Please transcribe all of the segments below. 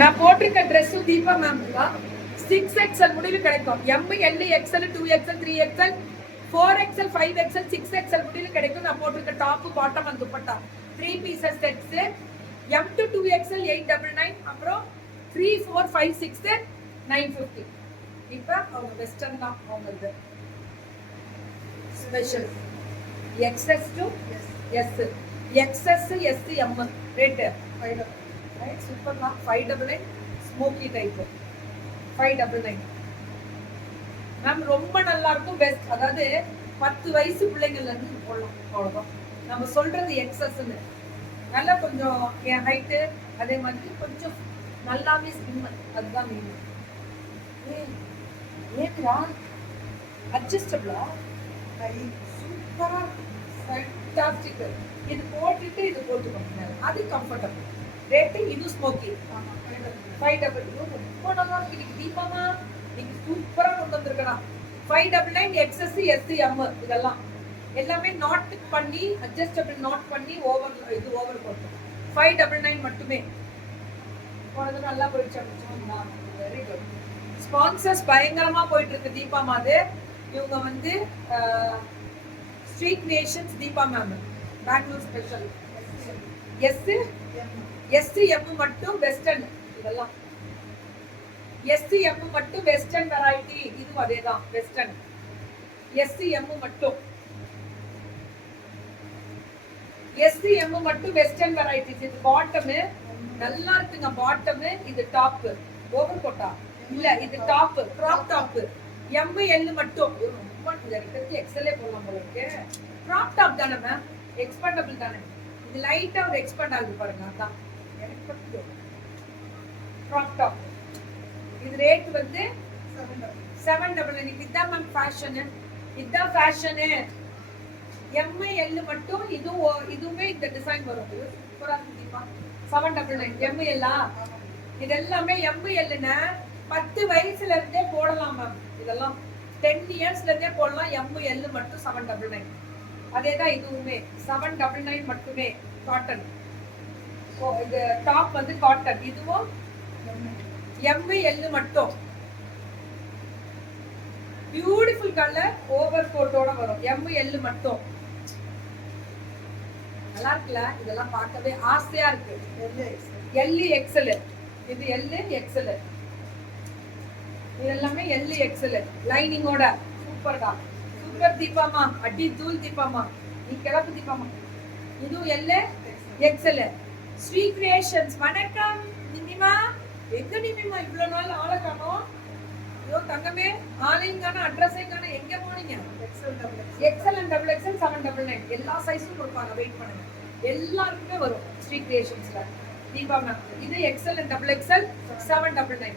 நான் போட்டிருக்க dress Deepa ma'am தான் 6XL முடிவு கிடைக்கும். M, L, XL, 2XL, 3XL, 4XL, 5XL, 6XL முடிவு கிடைக்கும். நான் போட்டிருக்க top bottom and dupatta 3 pieces sets. M to 2XL 899, அப்புறம் 3, 4, 5, 6 950. இப்ப அவங்க வெஸ்டர்ன் தான் அவங்களுக்கு special. XS to S, XS, S, M rate 5. Right, super தான். 599 ஸ்மோக்கி டைப் 599 மேம், ரொம்ப நல்லா இருக்கும். பெஸ்ட், அதாவது 10 வயசு பிள்ளைங்கள்ல இருந்து போடலாம். அவ்வளவுதான் நம்ம சொல்றது. எக்ஸஸ்ன்னு நல்லா கொஞ்சம் என் ஹைட்டு, அதே மாதிரி கொஞ்சம் நல்லாவே ஸ்லிம், அதுதான் மீன். ஏன்டா அட்ஜஸ்டபிளா சூப்பரா ஃபேண்டாஸ்டிக். இது போட்டுட்டு இது போட்டுக்கோங்க, அது கம்ஃபர்டபுள். ரேட்டு இது ஸ்மோக்கி 500. ரொம்ப நல்லா இருக்கு. தீபாமா நீங்க சூப்பரா கொண்டு வந்திருக்கலாம். 599 XS, S, M இதெல்லாம் எல்லாமே நாட் பண்ணி அட்ஜஸ்டபிள் நாட் பண்ணி ஓவர் இது ஓவர் போட்டு 599 மட்டுமே. போனது நல்லா போயிடுச்சு. Very good. ஸ்பான்சர்ஸ் பயங்கரமா போயிட்டு இருக்கு தீபா மாது. இவங்க வந்து street nations Deepa ma'am Bangalore special. S M மட்டும் வெஸ்டர்ன். இதெல்லாம் எஸ் எம் மட்டும் வெஸ்டர்ன் வெரைட்டி. இது அதேதான் வெஸ்டர்ன். எஸ் எம் மட்டும், எஸ் எம் மட்டும் வெஸ்டர்ன் வெரைட்டிஸ். இது பாட்டம் நல்லா இருக்குங்க. பாட்டம் இது டாப். ஓவர் கோட்டா இல்ல, இது top, crop top. M L மட்டும். ரொம்ப எக்ஸலே போடலாம் போல இருக்கு. கிராப் டாப் தானே மேம், எக்ஸ்பேண்டபிள் தானே. இது லைட்டா ஒரு எக்ஸ்பேண்ட் ஆகுது பாருங்க. அதான் கிராப் டாப். இது ரேட் வந்து 799. இதுதான் மேம் ஃபேஷன். இதுதான் ஃபேஷன். எம் எல் மட்டும். இதுவுமே இந்த டிசைன் வரும். சூப்பரா இருக்கு. 799 எம் எல். இது எல்லாமே எம் எல்னா 10 வயசுல இருந்தே போடலாம் மேம். இதெல்லாம் 10 இயர்ஸ்ல இருந்தே போடலாம். எம் எல் மட்டும் 799. அதேதான் இதுவுமே 799 மட்டுமே. காட்டன். இது டாப் வந்து காட்டன். இதுவும் எம் எல் மட்டும். பியூட்டிஃபுல் கலர் ஓவர் கோட்டோட வரும். எம் எல் மட்டும். நல்லா இருக்குல்ல? இதெல்லாம் பார்க்கவே ஆசையா இருக்கு. L XL. இது எல் எக்ஸ்எல். இது எல்லாமே எல் எக்ஸ்எல் லைனிங்கோட. சூப்பர்டா. சூப்பர் தீபாமா. அடி தூள் தீபாமா. நீ கிளப்பு தீபாமா. இதுவும் எல் எக்ஸ்எல். ஸ்ரீ கிரியேஷன்ஸ். வணக்கம் நிமிமா. எங்க நிமிமா இவ்வளவு நாள் ஆளை காணோம்? ஐயோ தங்கமே, ஆன்லைன் காண, அட்ரஸையும் காண, எங்க போனீங்க? XL and double XL 799. எல்லா சைஸும் கொடுப்பாங்க. வெயிட் பண்ணுங்க, எல்லாருக்குமே வரும் ஸ்ரீ கிரியேஷன்ஸ்ல. தீபா மேம். இது XL and double XL 799.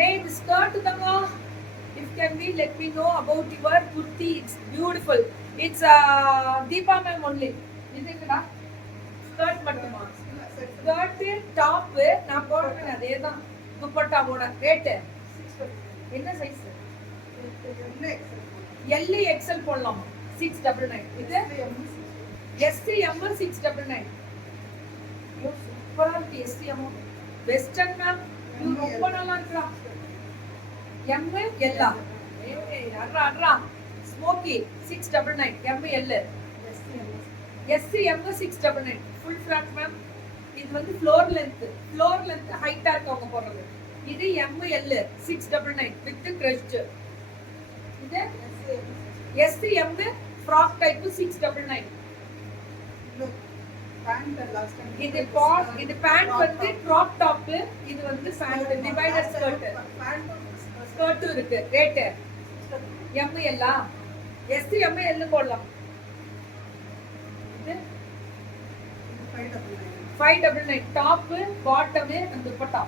Name skirt தங்கோ. If can we let me know about your kurti? It's beautiful. It's Deepa ma'am only. இதுக்குடா ஸ்கர்ட் மட்டுமா? ஸ்கர்ட் டாப் நான் போடுறேன். அதேதான் துப்பட்டாவோட ரேட் என்ன சைஸ்? எல் எக்ஸ்எல் போடலாமா? 699. இது எஸ் எம் 699. சூப்பரா இருக்கு. S M western ma'am. ரொம்ப நல்லா இருக்குடா. எம் எல் அட்ரா smoky 699. M L S M 699. Full flat ma'am. இது வந்து ஃப்ளோர் லென்த் ஹைட்டா இருக்கவங்க போடுறது. இது எம் எல் 699 வித் கிரஸ்ட். இது எஸ் எம் ஃப்ராக் டைப் 699. இது பேண்ட் வந்து கிராப் டாப். இது வந்து பேண்ட் டிவைடர் ஸ்கர்ட் இருக்கு. Rate M L S M L போடலாம். இது 599. டாப் பாட்டம் அந்த dupatta.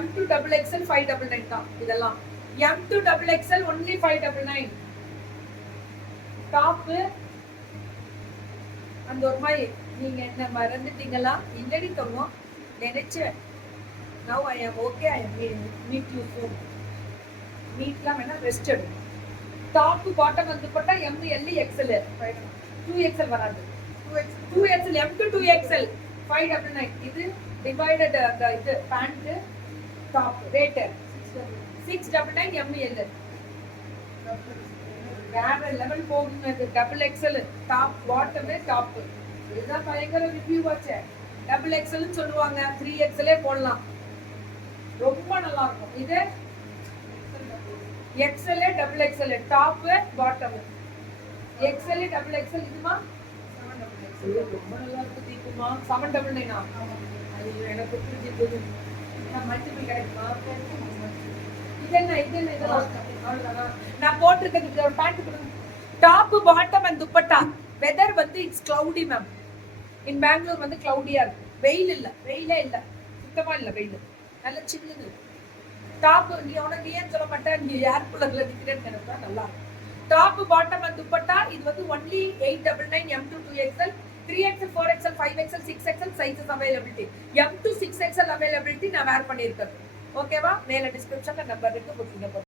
M to double XL 599 தான் இதெல்லாம். M to double XL only 599. Top அந்த ஒரு மாதிரி. நீங்க என்ன மறந்துட்டீங்களா? இல்லடி தங்கம், நினைச்சேன். Now I am okay. I am meet you soon. மீட்லாம் வேணா ரெஸ்ட் எடு. டாப் பாட்டம் வந்து போட்டா M L XL 2XL வராது. 2XL M to 2XL 599. இது டிவைடட் அந்த இது பேண்ட் டாப் ரேட் 699 ML. வேற லெவல் போகுங்க. இது டபுள் எக்ஸ்எல் டாப் பாட்டமே டாப். இதுதான் பயங்கர ரிவ்யூ ஆச்சு. டபுள் எக்ஸ்எல்னு சொல்லுவாங்க, 3XL போடலாம், ரொம்ப நல்லா இருக்கும். இது XL double XL top bottom, XL double XL. இதுமா ரொம்ப நல்லா இருக்கு. தீக்குமா 799. ஐயோ எனக்கு புரிஞ்சுது. மல்டிபிள் கிடைக்குமா? இது என்ன இதெல்லாம் அவ்வளவுதானா? நான் போட்டிருக்கிறது ஒரு பேண்ட் கொடுங்க. Top bottom and dupatta. Weather வந்து it's cloudy ma'am. In Bangalore வந்து கிளவுடியா இருக்கு. வெயில் இல்ல, வெயிலே இல்ல, சுத்தமா இல்ல வெயில். நல்ல சில்லுன்னு டாப். நீ உனக்கு ஏன் சொல்ல மாட்டேன், நீ ஏர் கூலர்ல நிக்கிறேன்னு நினைப்பா. நல்லா இருக்கும். Top bottom and dupatta. இது வந்து only 899 M to 2XL, 3XL, 4XL, 5XL, 6XL sizes availability. M to 6XL availability நான் வேர் பண்ணியிருக்கேன். ஓகேவா? மேல டிஸ்கிரிப்ஷன்ல நம்பர் இருக்கு, புக்கிங்